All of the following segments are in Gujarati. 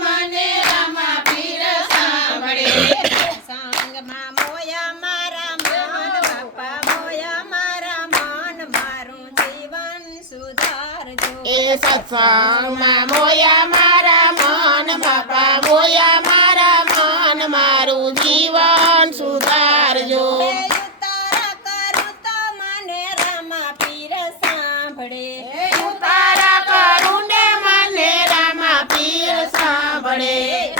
મને રામા પીર સાંભળે સત્સંગમાં મોયા મારા મન બાપા મોયા મારા મન મારું જીવન સુધારજો એ સત્સંગમાં મોયા મારા મન બાપા મોયા મારા મન મારું જીવન સુધારજો ઉતારા કરું તો મને રામા પીર સાંભળે ઉતારા કરું ને મને રામા પીર સાંભળે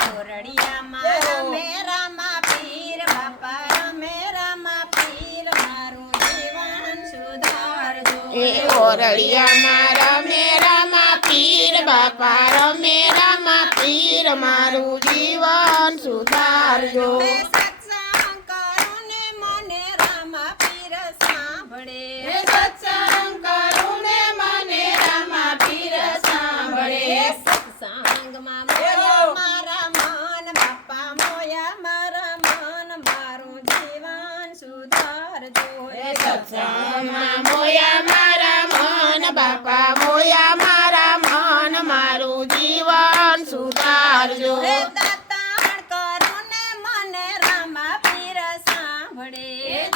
ઓરડિયામાં રમે રામા પીર બાપા રમે રામા પીર મારું જીવન સુધારજો એ ઓરડિયામાં રમે રામા પીર બાપા રમે રામા પીર મારું જીવન સુધારજો સત્સંગ કરું ને મને રામા પીર સાંભળે સત્સંગ કરું ને મને રામા પીર સાંભળે સત્સંગમાં મોયા મારા મન બાપા મોયા મારા મન મારું જીવન સુધારજો સત્સંગમાં મોયા મારા મન બાપા મોયા મારા મન મારું જીવન સુધારજો દાતાણ કરું ને મને રામા પીર સાંભળે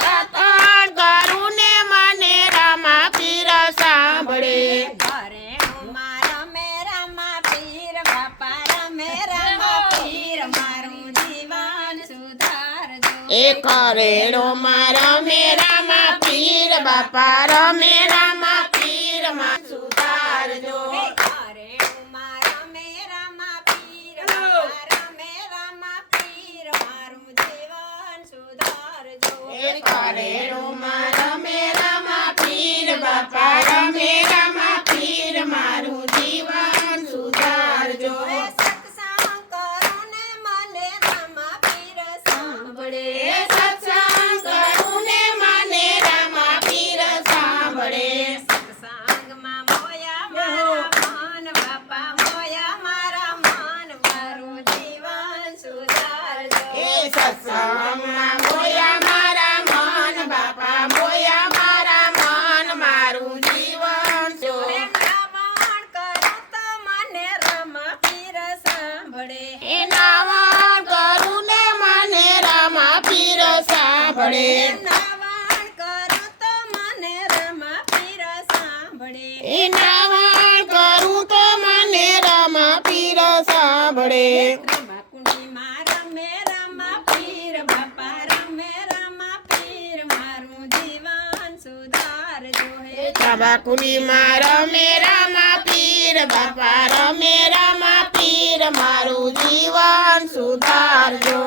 દાતાણ કરું ને મને રામા પીર સાંભળે ઘરે મારા મે રામા પીર બાપા રમે રામા પીર મારું જીવન સુધારજો એ કરેડો મારા મે રામા પીર બાપા રમે રામા પીર માં સુધારજો ઘરે મારા મે રામા પીર બાપા રમે રામા પીર મારું જીવન સુધારજો એ કરેડો મારા મે રામા પીર બાપા રમે રામા પીર મારું જીવન સુધારજો સત્સંગ કરું ને મને રામા પીર સાંભળે સત્સંગ કરું ને મને રામા પીર સાંભળે સત્સંગમાં મોયા મારા મન બાપા મોયા મારા મન મારું જીવન સુધારજો એ સત્સંગમાં મોયા મારા મન બાપા મોયા મારા મન મારું જીવન નાવણ કરું તો મને રામા પીર સાંભળે એ નાવણ કરું ને મને રામા પીર સાંભળે નાવણ કરું તો મને રામા પીર સાંભળે એ નાવણ કરું તો મને રામા પીર સાંભળે રમાકુંડીમાં રમે રામા પીર બાપા રમે રામા પીર મારું જીવન સુધારજો હે બાબાકુલીમાં રમે રામા પીર બાપા રમે રામા પીર મારું જીવન સુધારજો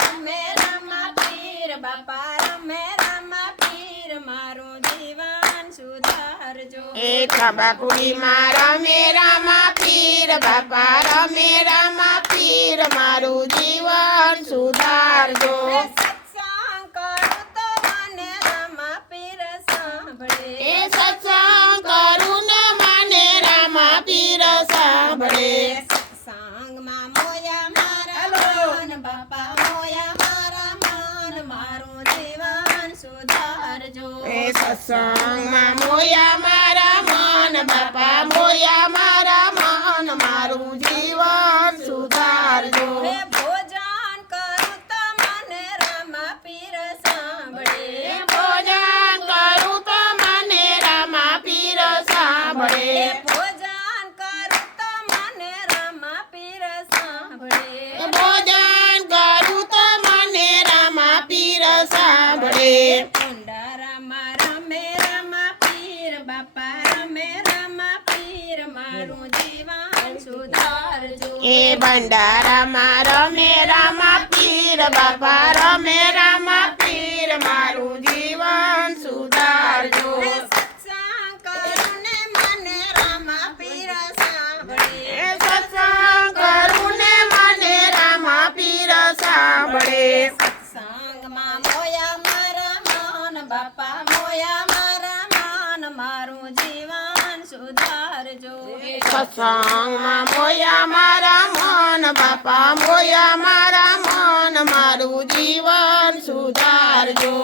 રમે રામા પીર બાપા રમે રામા પીર મારું જીવન સુધારજો એ બાબાકુલીમાં રમે રામા પીર બાપા રમે રામા પીર મારું જીવન સુધારજો સત્સંગ કરું તો મને રામા પીર સાંભળે એ સત્સંગ કરું ને મને રામા પીર સાંભળે સત્સંગમાં મોયા મારા મન બાપા મોયા મારા મન મારું જીવન સુધારજો એ સત્સંગમાં મોયા મારા મન બાપા મોયા મારા મન મારું જીવન સુધારજો હે ભોજન કરું તો મને રામા પીર સાંભળે ભોજન કરું તો મને રામા પીર સાંભળે ભોજન કરું તો મને રામા પીર સાંભળે ભોજન કરું તો મને રામા પીર સાંભળે કુંડારામાં રમે રામા પીર બાપા રમે રામા પીર મારું જીવન સુધારજો એ ભંડારામાં રમે રામા પીર બાપા રમે રામા પીર મારું જીવન સુધારજો સત્સંગ કરું ને મને રામા પીર સાંભળે એ સત્સંગ કરું ને મને રામા પીર સાંભળે સત્સંગમાં મોયા મારા મન બાપા મોયા મારા મન મારું જીવન સુધારજો સત્સંગમાં મોયા મારા મન બાપા મોયા મારા મન મારું જીવન સુધારજો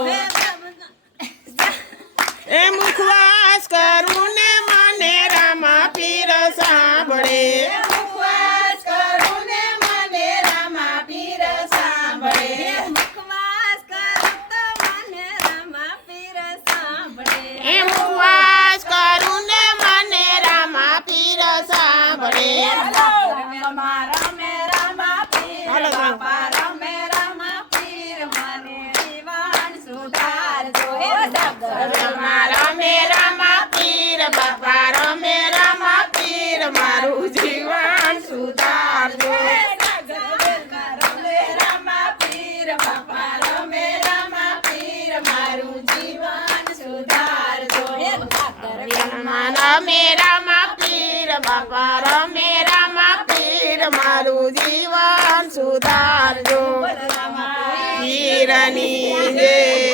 એ મુખવાસ કરું ને મને રામા પીર સાંભળે મુખવાસ રમે રામા પીર બાપા રમે રામા પીર મારું જીવન સુધારજો બોલ રામા પીરની જય